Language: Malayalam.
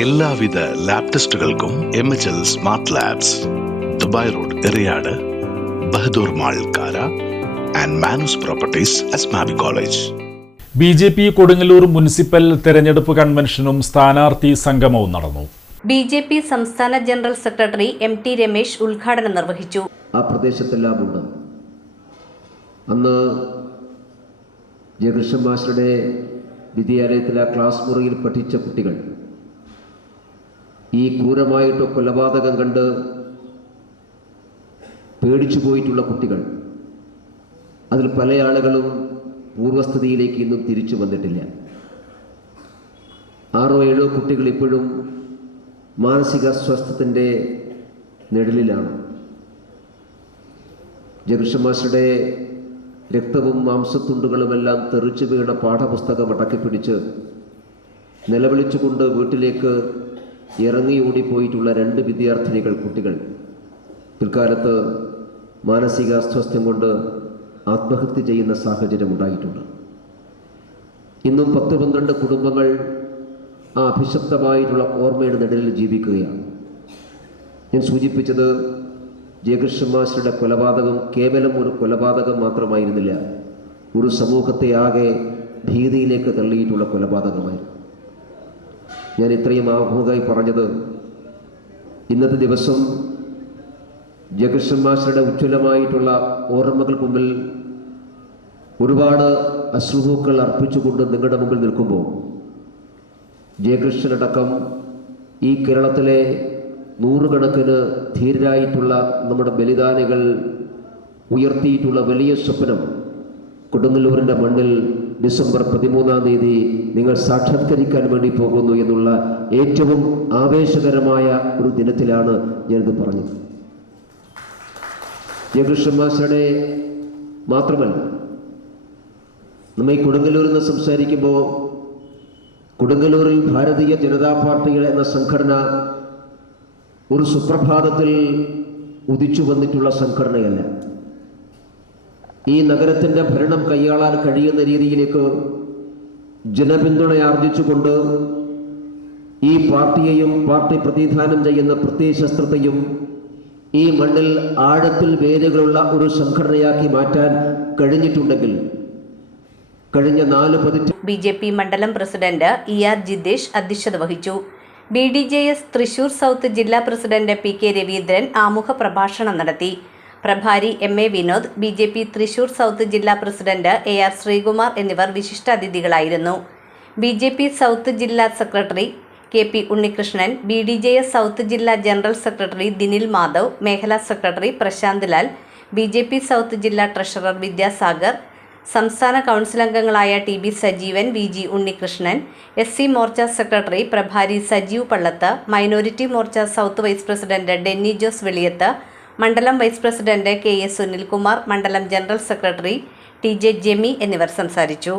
എല്ലാവിധ lab ടെസ്റ്റുകൾക്കും M H L smart labs Dubai road Eriyad Bahadur mall Kara and Manoos properties Asmabi college B J P Kodungallur municipal തെരഞ്ഞെടുപ്പ് കൺവെൻഷനും സ്ഥാനാർത്ഥി സംഗമവും നടന്നു. ബി ജെ പി സംസ്ഥാന general secretary M T Ramesh ഉദ്ഘാടനം നിർവഹിച്ചു. ആ പ്രദേശത്തെല്ലാം ഉണ്ട്. അന്ന് ജയകൃഷ്ണൻ മാസ്റ്ററുടെ വിദ്യാലയത്തിലെ ആ ക്ലാസ് മുറിയിൽ പഠിച്ച കുട്ടികൾ ഈ ക്രൂരമായിട്ട് കൊലപാതകം കണ്ട് പേടിച്ചു പോയിട്ടുള്ള കുട്ടികൾ. അതിൽ പല ആളുകളും പൂർവസ്ഥിതിയിലേക്ക് ഇന്നും തിരിച്ചു വന്നിട്ടില്ല. ആറോ ഏഴോ കുട്ടികൾ ഇപ്പോഴും മാനസിക സ്വാസ്ഥ്യത്തിന്റെ നിഴലിലാണ്. ജഗൃഷമാഷയുടെ രക്തവും മാംസത്തുണ്ടുകളുമെല്ലാം തെറിച്ചു വീണ പാഠപുസ്തകം അടക്കിപ്പിടിച്ച് നിലവിളിച്ചുകൊണ്ട് വീട്ടിലേക്ക് ഇറങ്ങി ഓടിപ്പോയിട്ടുള്ള രണ്ട് വിദ്യാർത്ഥിനികൾ കുട്ടികൾ. പിൽക്കാലത്ത് മാനസിക അസ്വാസ്ഥ്യം കൊണ്ട് ആത്മഹത്യ ചെയ്യുന്ന സാഹചര്യം ഉണ്ടായിട്ടുണ്ട്. ഇന്നും പത്ത് പന്ത്രണ്ട് കുടുംബങ്ങൾ ആ അഭിശപ്തമായിട്ടുള്ള ഓർമ്മയുടെ നിഴലിൽ ജീവിക്കുകയാണ്. ഞാൻ സൂചിപ്പിച്ചത് ജയകൃഷ്ണ മാസ്റ്ററുടെ കൊലപാതകം കേവലം ഒരു കൊലപാതകം മാത്രമായിരുന്നില്ല ഒരു സമൂഹത്തെ ആകെ ഭീതിയിലേക്ക് തള്ളിയിട്ടുള്ള കൊലപാതകമായിരുന്നു. ഞാൻ ഇത്രയും ആമുഖമായി പറഞ്ഞത് ഇന്നത്തെ ദിവസം മാസ്റ്ററുടെ ഉജ്ജ്വലമായിട്ടുള്ള ഓർമ്മകൾക്ക് മുമ്പിൽ ഒരുപാട് അശ്രുഭൂക്കൾ അർപ്പിച്ചുകൊണ്ട് നിങ്ങളുടെ മുമ്പിൽ നിൽക്കുമ്പോൾ ജയകൃഷ്ണനടക്കം ഈ കേരളത്തിലെ നൂറുകണക്കിന് ധീരരായിട്ടുള്ള നമ്മുടെ ബലിദാനികൾ ഉയർത്തിയിട്ടുള്ള വലിയ സ്വപ്നം കൊടുങ്ങല്ലൂരിന്റെ മണ്ണിൽ ഡിസംബർ പതിമൂന്നാം തീയതി നിങ്ങൾ സാക്ഷാത്കരിക്കാൻ വേണ്ടി പോകുന്നു എന്നുള്ള ഏറ്റവും ആവേശകരമായ ഒരു ദിനത്തിലാണ് ഞാനിത് പറഞ്ഞത്. ജയകൃഷ്ണമാസയുടെ മാത്രമല്ല നമ്മൾ ഈ കൊടുങ്ങല്ലൂരിൽ നിന്ന് സംസാരിക്കുമ്പോൾ കൊടുങ്ങല്ലൂരിൽ ഭാരതീയ ജനതാ പാർട്ടികൾ എന്ന സംഘടന ഒരു സുപ്രഭാതത്തിൽ ഉദിച്ചു വന്നിട്ടുള്ള സംഘടനയല്ല. ഈ നഗരത്തിന്റെ ഭരണം കൈയാളാൻ കഴിയുന്ന രീതിയിലേക്ക് ജനപിന്തുണ ആർജിച്ചുകൊണ്ട് ഈ പാർട്ടിയെയും പാർട്ടി പ്രതിനിധാനം ചെയ്യുന്ന പ്രത്യയശസ്ത്രത്തെയും ഈ മണ്ണിൽ ആഴത്തിൽ വേരുകളുള്ള ഒരു സംഘടനയാക്കി മാറ്റാൻ കഴിഞ്ഞിട്ടുണ്ടെങ്കിൽ കഴിഞ്ഞ നാല് പതിറ്റ് ബി ജെ പി മണ്ഡലം പ്രസിഡന്റ് ഇ ആർ ജിതേഷ് അധ്യക്ഷത വഹിച്ചു. B D J S Thrissur south ജില്ലാ പ്രസിഡന്റ് പി കെ രവീന്ദ്രൻ ആമുഖ പ്രഭാഷണം നടത്തി. പ്രഭാരി M A Vinod B J P Thrissur south ജില്ലാ പ്രസിഡന്റ് എ ആർ ശ്രീകുമാർ എന്നിവർ വിശിഷ്ടാതിഥികളായിരുന്നു. ബി ജെ പി സൗത്ത് ജില്ലാ secretary K P Unnikrishnan B D J S south ജില്ലാ ജനറൽ സെക്രട്ടറി ദിനിൽ മാധവ് മേഖലാ secretary Prasanth Lal B J P south ജില്ലാ ട്രഷറർ വിദ്യാസാഗർ സംസ്ഥാന കൗൺസിൽ അംഗങ്ങളായ T B Sajeevan V G Unnikrishnan S C Morcha secretary പ്രഭാരി Sajeev Pallath minority Morcha south vice president Denny Jose Veliyath മണ്ഡലം vice president K S Sunilkumar മണ്ഡലം general secretary T J Jemi എന്നിവർ സംസാരിച്ചു.